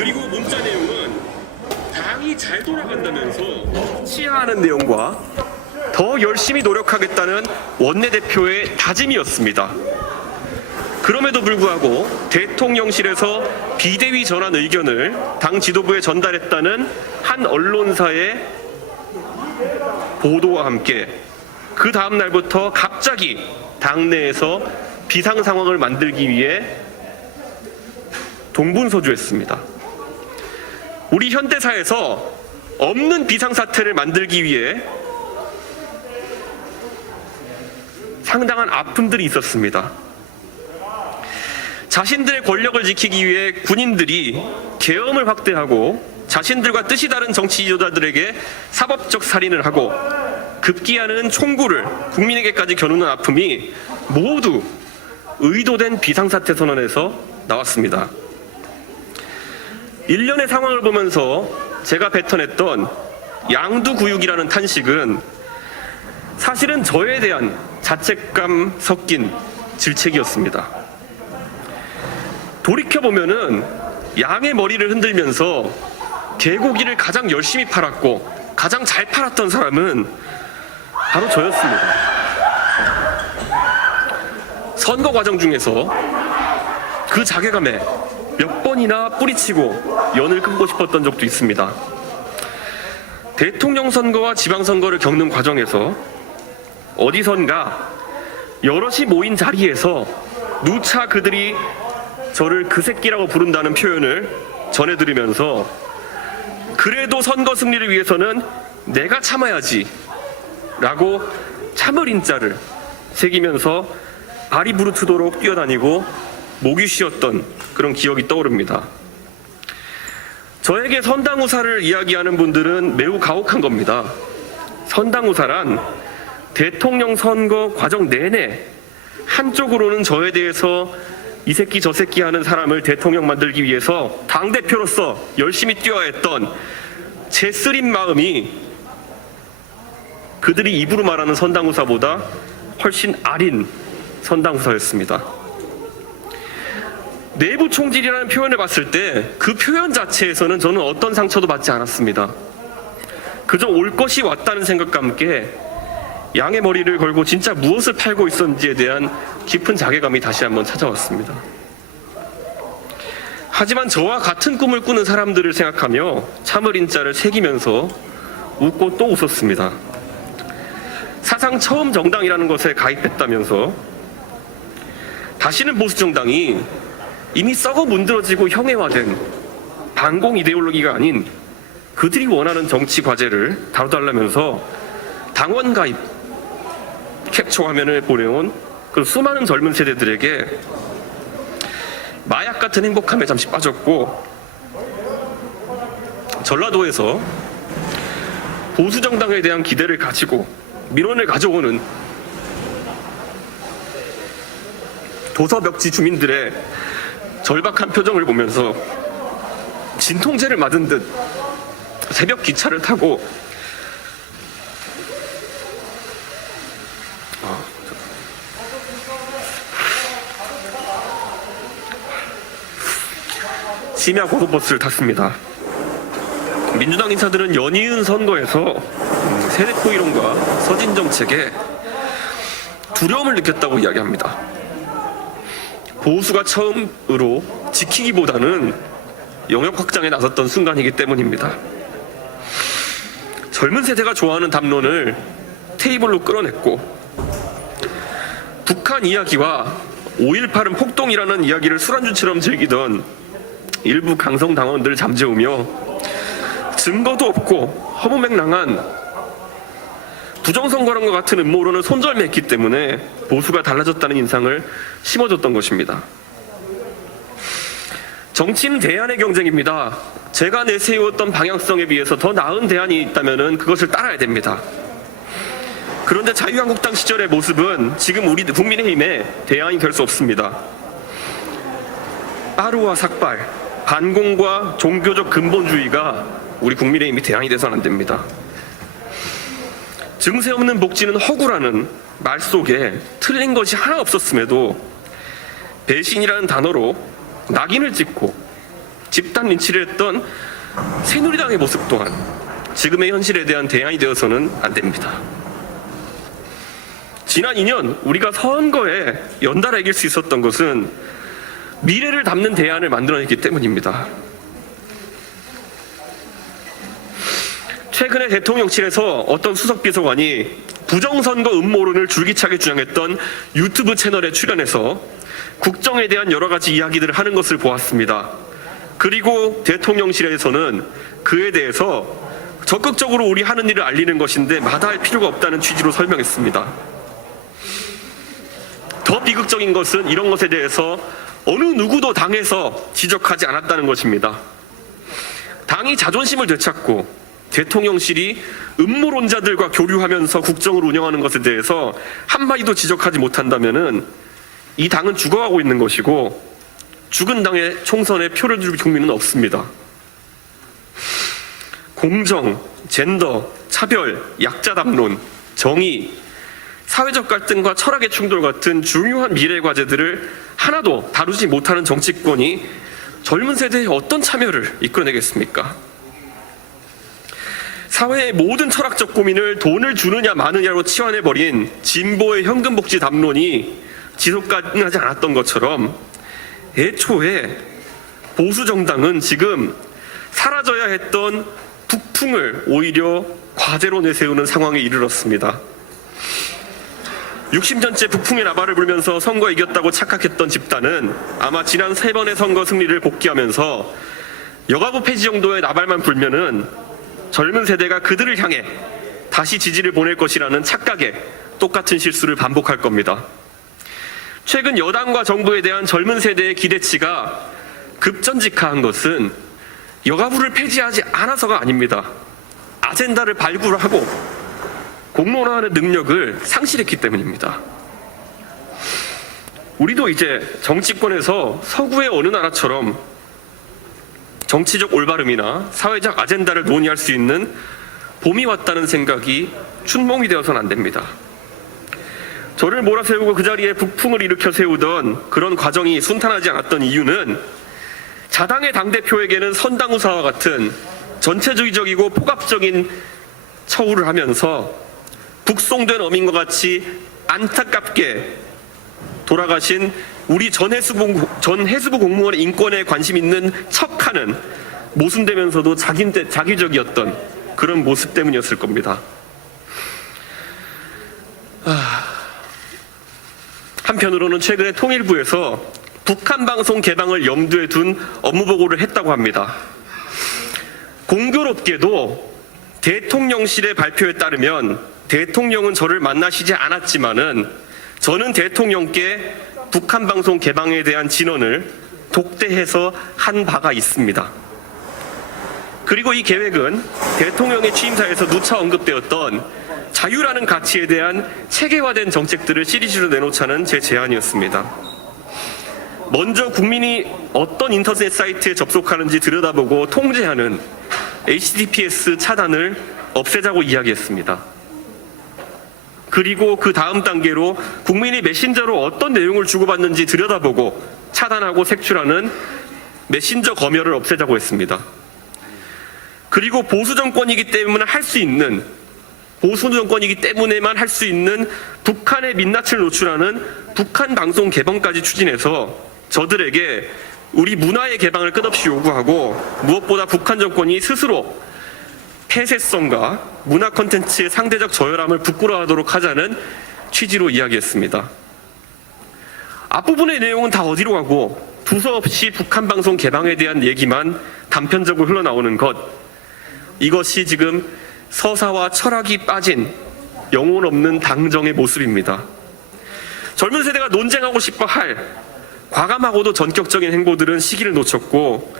그리고 문자 내용은 당이 잘 돌아간다면서 치하하는 내용과 더 열심히 노력하겠다는 원내대표의 다짐이었습니다. 그럼에도 불구하고 대통령실에서 비대위 전환 의견을 당 지도부에 전달했다는 한 언론사의 보도와 함께 그 다음 날부터 갑자기 당내에서 비상 상황을 만들기 위해 동분서주했습니다. 우리 현대사에서 없는 비상 사태를 만들기 위해 상당한 아픔들이 있었습니다. 자신들의 권력을 지키기 위해 군인들이 계엄을 확대하고 자신들과 뜻이 다른 정치 지도자들에게 사법적 살인을 하고 급기야는 총구를 국민에게까지 겨누는 아픔이 모두 의도된 비상사태 선언에서 나왔습니다. 일련의 상황을 보면서 제가 뱉어냈던 양두구육이라는 탄식은 사실은 저에 대한 자책감 섞인 질책이었습니다. 돌이켜보면은 양의 머리를 흔들면서 개고기를 가장 열심히 팔았고 가장 잘 팔았던 사람은 바로 저였습니다. 선거 과정 중에서 그 자괴감에 몇 번이나 뿌리치고 연을 끊고 싶었던 적도 있습니다. 대통령 선거와 지방선거를 겪는 과정에서 어디선가 여럿이 모인 자리에서 누차 그들이 저를 그 새끼라고 부른다는 표현을 전해드리면서 그래도 선거 승리를 위해서는 내가 참아야지 라고 참을 인자를 새기면서 발이 부르트도록 뛰어다니고 목이 쉬었던 그런 기억이 떠오릅니다. 저에게 선당우사를 이야기하는 분들은 매우 가혹한 겁니다. 선당우사란 대통령 선거 과정 내내 한쪽으로는 저에 대해서 이 새끼 저 새끼 하는 사람을 대통령 만들기 위해서 당대표로서 열심히 뛰어야 했던 제 쓰린 마음이 그들이 입으로 말하는 선당후사보다 훨씬 아린 선당후사였습니다. 내부 총질이라는 표현을 봤을 때 그 표현 자체에서는 저는 어떤 상처도 받지 않았습니다. 그저 올 것이 왔다는 생각과 함께 양의 머리를 걸고 진짜 무엇을 팔고 있었는지에 대한 깊은 자괴감이 다시 한번 찾아왔습니다. 하지만 저와 같은 꿈을 꾸는 사람들을 생각하며 참을 인자를 새기면서 웃고 또 웃었습니다. 사상 처음 정당이라는 것에 가입했다면서 다시는 보수 정당이 이미 썩어 문드러지고 형해화된 반공 이데올로기가 아닌 그들이 원하는 정치 과제를 다뤄달라면서 당원 가입 캡처 화면을 보내온 그 수많은 젊은 세대들에게 마약 같은 행복함에 잠시 빠졌고 전라도에서 보수 정당에 대한 기대를 가지고 민원을 가져오는 도서벽지 주민들의 절박한 표정을 보면서 진통제를 맞은 듯 새벽 기차를 타고 심야 고속버스를 탔습니다. 민주당 인사들은 연이은 선거에서 음, 세대포 이론과 서진 정책에 두려움을 느꼈다고 이야기합니다. 보수가 처음으로 지키기보다는 영역 확장에 나섰던 순간이기 때문입니다. 젊은 세대가 좋아하는 담론을 테이블로 끌어냈고 북한 이야기와 5.18은 폭동이라는 이야기를 술안주처럼 즐기던 일부 강성 당원들 잠재우며 증거도 없고 허무맹랑한 부정선거란과 같은 음모론을 손절했기 때문에 보수가 달라졌다는 인상을 심어줬던 것입니다. 정치는 대안의 경쟁입니다. 제가 내세웠던 방향성에 비해서 더 나은 대안이 있다면 그것을 따라야 됩니다. 그런데 자유한국당 시절의 모습은 지금 우리 국민의힘의 대안이 될 수 없습니다. 빠루와 삭발, 반공과 종교적 근본주의가 우리 국민의힘이 대안이 돼서는 안 됩니다. 증세 없는 복지는 허구라는 말 속에 틀린 것이 하나 없었음에도 배신이라는 단어로 낙인을 찍고 집단 린치를 했던 새누리당의 모습 또한 지금의 현실에 대한 대안이 되어서는 안 됩니다. 지난 2년 우리가 선거에 연달아 이길 수 있었던 것은 미래를 담는 대안을 만들어냈기 때문입니다. 최근에 대통령실에서 어떤 수석 비서관이 부정선거 음모론을 줄기차게 주장했던 유튜브 채널에 출연해서 국정에 대한 여러 가지 이야기들을 하는 것을 보았습니다. 그리고 대통령실에서는 그에 대해서 적극적으로 우리 하는 일을 알리는 것인데 마다할 필요가 없다는 취지로 설명했습니다. 더 비극적인 것은 이런 것에 대해서 어느 누구도 당에서 지적하지 않았다는 것입니다. 당이 자존심을 되찾고 대통령실이 음모론자들과 교류하면서 국정을 운영하는 것에 대해서 한마디도 지적하지 못한다면은 이 당은 죽어가고 있는 것이고 죽은 당의 총선에 표를 줄 국민은 없습니다. 공정, 젠더, 차별, 약자 담론, 정의, 사회적 갈등과 철학의 충돌 같은 중요한 미래 과제들을 하나도 다루지 못하는 정치권이 젊은 세대의 어떤 참여를 이끌어내겠습니까? 사회의 모든 철학적 고민을 돈을 주느냐 마느냐로 치환해버린 진보의 현금복지 담론이 지속 가능하지 않았던 것처럼 애초에 보수 정당은 지금 사라져야 했던 북풍을 오히려 과제로 내세우는 상황에 이르렀습니다. 60년째 북풍의 나발을 불면서 선거 이겼다고 착각했던 집단은 아마 지난 세 번의 선거 승리를 복귀하면서 여가부 폐지 정도의 나발만 불면은 젊은 세대가 그들을 향해 다시 지지를 보낼 것이라는 착각에 똑같은 실수를 반복할 겁니다. 최근 여당과 정부에 대한 젊은 세대의 기대치가 급전직하한 것은 여가부를 폐지하지 않아서가 아닙니다. 아젠다를 발굴하고 공론화하는 능력을 상실했기 때문입니다. 우리도 이제 정치권에서 서구의 어느 나라처럼 정치적 올바름이나 사회적 아젠다를 논의할 수 있는 봄이 왔다는 생각이 춘몽이 되어서는 안 됩니다. 저를 몰아세우고 그 자리에 북풍을 일으켜 세우던 그런 과정이 순탄하지 않았던 이유는 자당의 당대표에게는 선당우사와 같은 전체주의적이고 포갑적인 처우를 하면서 북송된 어민과 같이 안타깝게 돌아가신 우리 전 해수부, 전 해수부 공무원의 인권에 관심 있는 척하는 모순되면서도 자기, 자기적이었던 그런 모습 때문이었을 겁니다. 아, 한편으로는 최근에 통일부에서 북한 방송 개방을 염두에 둔 업무 보고를 했다고 합니다. 공교롭게도 대통령실의 발표에 따르면 대통령은 저를 만나시지 않았지만은 저는 대통령께 북한 방송 개방에 대한 진언을 독대해서 한 바가 있습니다. 그리고 이 계획은 대통령의 취임사에서 누차 언급되었던 자유라는 가치에 대한 체계화된 정책들을 시리즈로 내놓자는 제 제안이었습니다. 먼저 국민이 어떤 인터넷 사이트에 접속하는지 들여다보고 통제하는 HTTPS 차단을 없애자고 이야기했습니다. 그리고 그 다음 단계로 국민이 메신저로 어떤 내용을 주고받는지 들여다보고 차단하고 색출하는 메신저 검열을 없애자고 했습니다. 그리고 보수 정권이기 때문에 할 수 있는 보수 정권이기 때문에만 할 수 있는 북한의 민낯을 노출하는 북한 방송 개방까지 추진해서 저들에게 우리 문화의 개방을 끝없이 요구하고 무엇보다 북한 정권이 스스로 폐쇄성과 문화 콘텐츠의 상대적 저열함을 부끄러워하도록 하자는 취지로 이야기했습니다. 앞부분의 내용은 다 어디로 가고 두서없이 북한 방송 개방에 대한 얘기만 단편적으로 흘러나오는 것 이것이 지금 서사와 철학이 빠진 영혼 없는 당정의 모습입니다. 젊은 세대가 논쟁하고 싶어 할 과감하고도 전격적인 행보들은 시기를 놓쳤고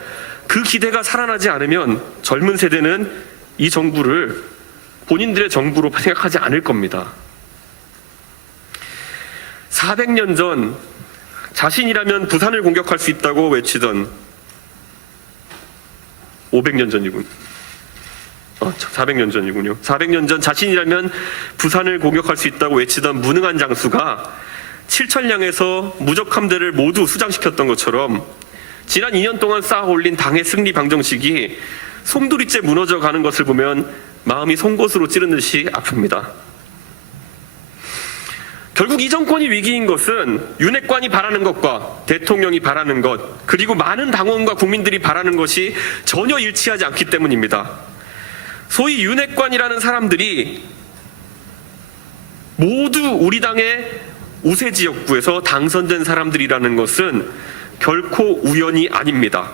그 기대가 살아나지 않으면 젊은 세대는 이 정부를 본인들의 정부로 생각하지 않을 겁니다. 400년 전 자신이라면 부산을 공격할 수 있다고 외치던 500년 전이군. 어, 400년 전이군요. 400년 전 자신이라면 부산을 공격할 수 있다고 외치던 무능한 장수가 칠천량에서 무적 함대를 모두 수장시켰던 것처럼 지난 2년 동안 쌓아 올린 당의 승리 방정식이 솜두리째 무너져 가는 것을 보면 마음이 송곳으로 찌른 듯이 아픕니다. 결국 이 정권이 위기인 것은 윤핵관이 바라는 것과 대통령이 바라는 것, 그리고 많은 당원과 국민들이 바라는 것이 전혀 일치하지 않기 때문입니다. 소위 윤핵관이라는 사람들이 모두 우리 당의 우세 지역구에서 당선된 사람들이라는 것은 결코 우연이 아닙니다.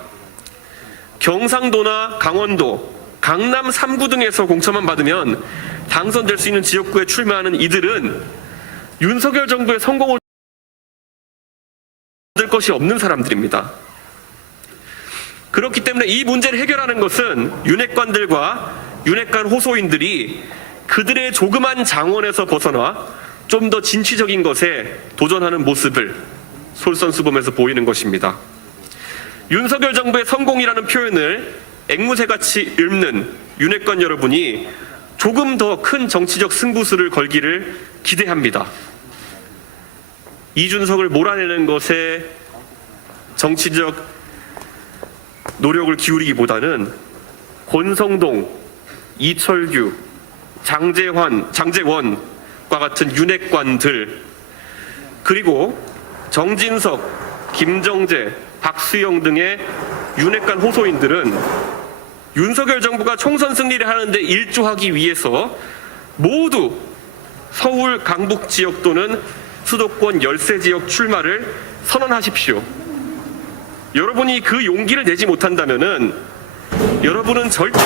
경상도나 강원도, 강남 3구 등에서 공천만 받으면 당선될 수 있는 지역구에 출마하는 이들은 윤석열 정부의 성공을 얻을 것이 없는 사람들입니다. 그렇기 때문에 이 문제를 해결하는 것은 윤핵관들과 윤핵관 호소인들이 그들의 조그만 장원에서 벗어나 좀 더 진취적인 것에 도전하는 모습을 솔선수범해서 보이는 것입니다. 윤석열 정부의 성공이라는 표현을 앵무새같이 읊는 윤핵관 여러분이 조금 더 큰 정치적 승부수를 걸기를 기대합니다. 이준석을 몰아내는 것에 정치적 노력을 기울이기보다는 권성동, 이철규, 장재환, 장재원과 같은 윤핵관들 그리고 정진석, 김정재, 박수영 등의 윤핵관 호소인들은 윤석열 정부가 총선 승리를 하는데 일조하기 위해서 모두 서울 강북 지역 또는 수도권 열세 지역 출마를 선언하십시오. 여러분이 그 용기를 내지 못한다면은 여러분은 절대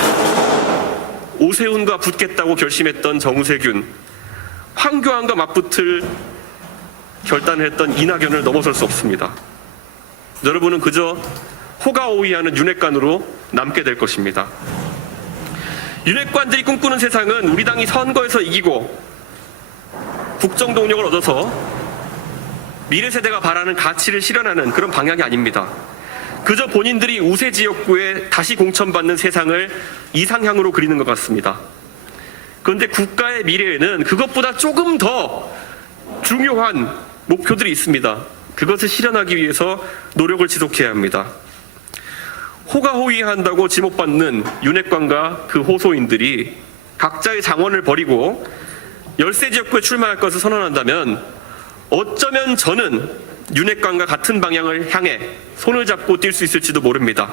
오세훈과 붙겠다고 결심했던 정세균, 황교안과 맞붙을 결단을 했던 이낙연을 넘어설 수 없습니다. 여러분은 그저 호가오이하는 윤핵관으로 남게 될 것입니다. 윤핵관들이 꿈꾸는 세상은 우리 당이 선거에서 이기고 국정 동력을 얻어서 미래 세대가 바라는 가치를 실현하는 그런 방향이 아닙니다. 그저 본인들이 우세 지역구에 다시 공천받는 세상을 이상향으로 그리는 것 같습니다. 그런데 국가의 미래에는 그것보다 조금 더 중요한 목표들이 있습니다. 그것을 실현하기 위해서 노력을 지속해야 합니다. 호가호위한다고 지목받는 윤핵관과 그 호소인들이 각자의 장원을 버리고 열세 지역구에 출마할 것을 선언한다면 어쩌면 저는 윤핵관과 같은 방향을 향해 손을 잡고 뛸 수 있을지도 모릅니다.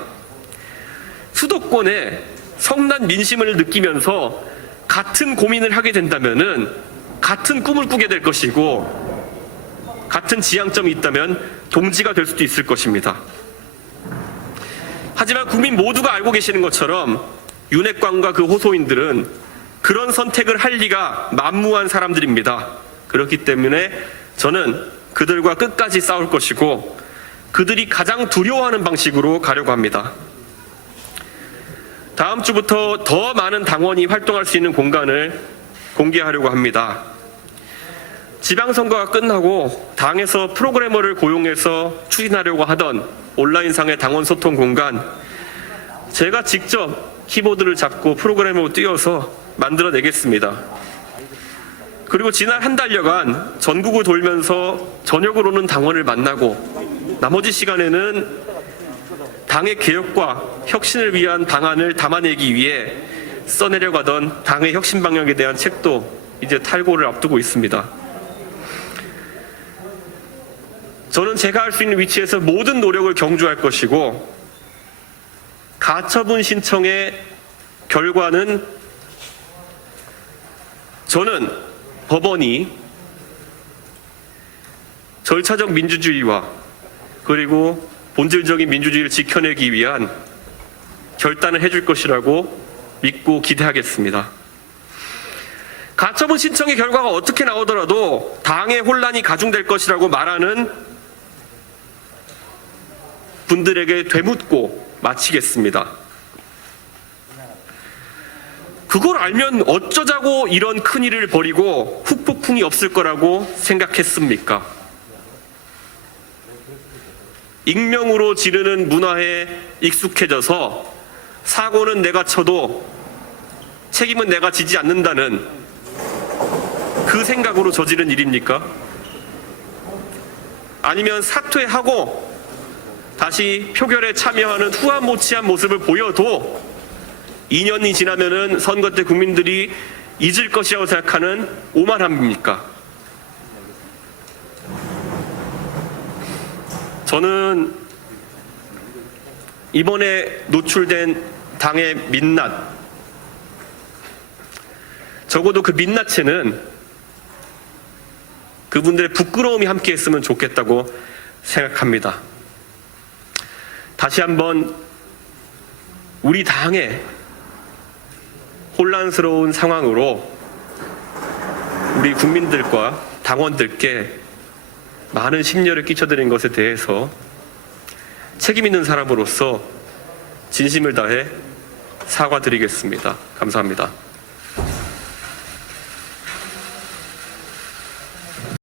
수도권에 성난 민심을 느끼면서 같은 고민을 하게 된다면은 같은 꿈을 꾸게 될 것이고 같은 지향점이 있다면 동지가 될 수도 있을 것입니다. 하지만 국민 모두가 알고 계시는 것처럼 윤핵관과 그 호소인들은 그런 선택을 할 리가 만무한 사람들입니다. 그렇기 때문에 저는 그들과 끝까지 싸울 것이고 그들이 가장 두려워하는 방식으로 가려고 합니다. 다음 주부터 더 많은 당원이 활동할 수 있는 공간을 공개하려고 합니다. 지방선거가 끝나고 당에서 프로그래머를 고용해서 추진하려고 하던 온라인상의 당원 소통 공간, 제가 직접 키보드를 잡고 프로그래머로 뛰어서 만들어내겠습니다. 그리고 지난 한 달여간 전국을 돌면서 저녁으로는 당원을 만나고 나머지 시간에는 당의 개혁과 혁신을 위한 방안을 담아내기 위해 써내려가던 당의 혁신 방향에 대한 책도 이제 탈고를 앞두고 있습니다. 저는 제가 할 수 있는 위치에서 모든 노력을 경주할 것이고 가처분 신청의 결과는 저는 법원이 절차적 민주주의와 그리고 본질적인 민주주의를 지켜내기 위한 결단을 해줄 것이라고 믿고 기대하겠습니다. 가처분 신청의 결과가 어떻게 나오더라도 당의 혼란이 가중될 것이라고 말하는 분들에게 되묻고 마치겠습니다. 그걸 알면 어쩌자고 이런 큰일을 벌이고 후폭풍이 없을 거라고 생각했습니까? 익명으로 지르는 문화에 익숙해져서 사고는 내가 쳐도 책임은 내가 지지 않는다는 그 생각으로 저지른 일입니까? 아니면 사퇴하고 다시 표결에 참여하는 후한무치한 모습을 보여도 2년이 지나면은 선거 때 국민들이 잊을 것이라고 생각하는 오만함입니까? 저는 이번에 노출된 당의 민낯, 적어도 그 민낯에는 그분들의 부끄러움이 함께 했으면 좋겠다고 생각합니다. 다시 한번 우리 당의 혼란스러운 상황으로 우리 국민들과 당원들께 많은 심려를 끼쳐드린 것에 대해서 책임 있는 사람으로서 진심을 다해 사과드리겠습니다. 감사합니다.